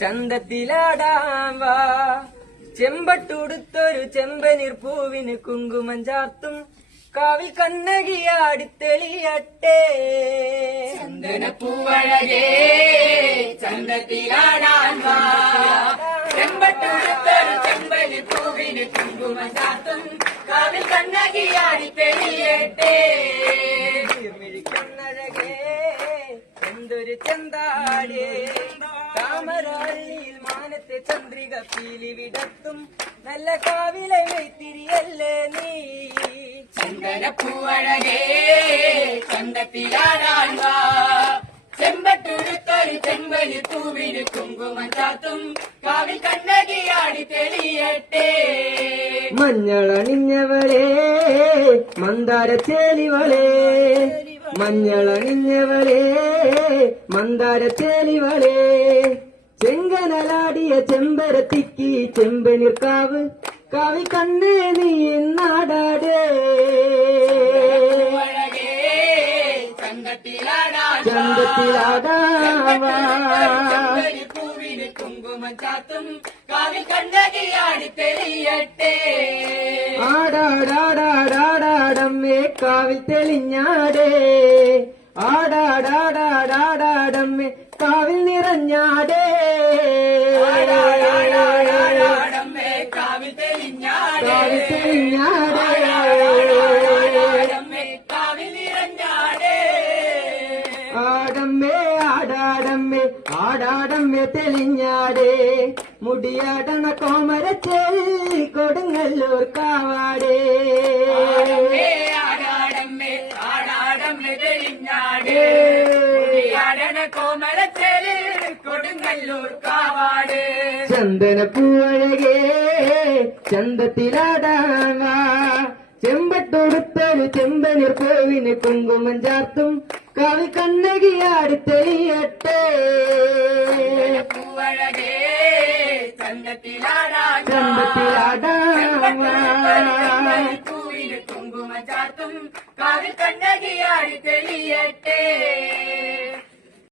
ചന്തത്തിലാടാൻ വാ ചെമ്പട്ടുടുത്തൊരു ചെമ്പനീർ പൂവിന് കുങ്കുമം ചാർത്തും കാവിൽ കണ്ണകിയാടിത്തെളിയട്ടെ ചന്ദനപ്പൂവഴകേ ചന്തത്തിലാടാൻ വാ ചെമ്പട്ടുടുത്തൊരു ചെമ്പനീർ പൂവിന് കുങ്കുമം ചാർത്തും കാവിൽ കണ്ണകിയാടിത്തെളിയട്ടെ മിഴിക്കണ്ണഴകേ എന്തൊരു ചെന്താടേ താമരവള്ളിയിൽ മാനത്തെ ചന്ദ്രിക പീലി വിടത്തും നല്ല കാവിലെ വൈത്തിരിയല്ലേ നീ ചന്ദനപ്പൂവഴകേ ചന്തത്തിലാടാൻ വാ ചെമ്പട്ടുടുത്തൊരു ചെമ്പനീർ പൂവിന് കുങ്കുമം ചാർത്തും കാവിൽ കണ്ണകിയാടി തെളിയട്ടെ മഞ്ഞളണിഞ്ഞവളേ മന്ദാരച്ചേലിവളേ മഞ്ഞളണിഞ്ഞവളേ മന്ദാരച്ചേലിവളേ ചെങ്കനലാടിയ ചെമ്പരത്തിക്ക് ചെമ്പനീർ കാവ് കാവി കണ്ണേ നീ നാടാടേ ചന്തത്തിലാടാവാ പൂവിന് കുങ്കുമം ചാത്തും കാവിൽ കണ്ണകിയാടി തെളിയട്ടെ ആടാടാടാടാടാടമ്മേ കാവിൽ തെളിഞ്ഞാടേ ആടാടാടാടാടാടമ്മേ കാവിൽ നിറഞ്ഞാടേ കാവിൽ തെളിഞ്ഞാടേ കാവിൽ തെളിഞ്ഞാടേ കാവിൽ നിറഞ്ഞാടേ ആടമ്മേ ആടാടമ്മേ ആടാടമ്മേ തെളിഞ്ഞാടേ മുടിയാടണ കോമരച്ചേരി കൊടുങ്ങല്ലൂർ കാവാടേ ആടാടമ്മേ ആടാടമ്മേ തെളിഞ്ഞാടേ കോമരച്ചേരി കൊടുങ്ങല്ലൂർ കാവാട് ചന്ദനപ്പൂവഴകേ ചന്തത്തിലാടാൻ വാ ചെമ്പട്ടൊടുത്തൊരു ചെമ്പനീർ പൂവിന് കുങ്കുമം ചാർത്തും കാവി കണ്ണകിയാടി തെളിയട്ടെ പൂവഴകേ ചന്തത്തിലാടാൻ പൂവിന് കുങ്കുമം ചാർത്തും കാവിൽ കണ്ണകിയാടി തെളിയട്ടെ